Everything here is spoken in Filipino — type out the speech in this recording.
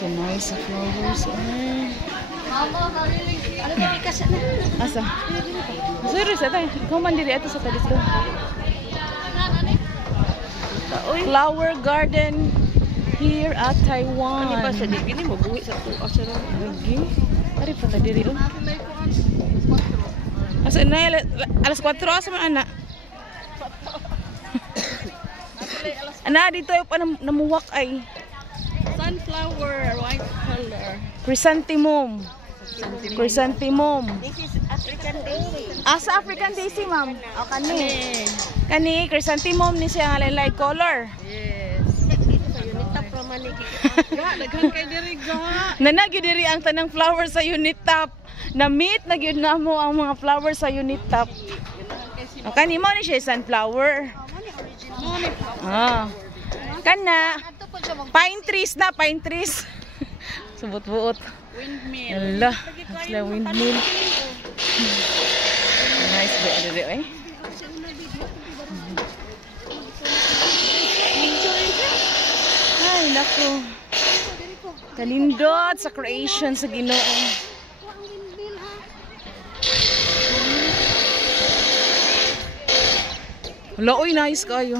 Kanay sa flowers. Ay. Ano ba ikas na? Asa? Serious ito. Ikaw man diri ito sa talis ko. Flower garden here at Taiwan. Ano ba sa digini mo buhi sa tuwa sa ron? Lagi. Ari pa ta diri oh. Asa na alas 4 asa man ana. Ana dito yung namuwak ay Sunflower, white color. chrysanthemum. Chrysanthemum. This is African daisy. Asa African daisy, ma'am? O kani. Kani chrysanthemum ni siya nga light color. Yes. Sa unita pro manigi. Ga daghan kay diri ga. Nanagyo diri ang tanang flower sa unit top. Na-meet na gyud namo ang mga flower sa unit top. O kani mo ni siya sunflower. Ah. Kana pine trees na, pine trees. Subot-buot. Windmill. Ala, sila windmill. Nice ba diri eh. Ay, nako. Kalindot sa creation sa Ginoo. Wala, oy, nice kayo.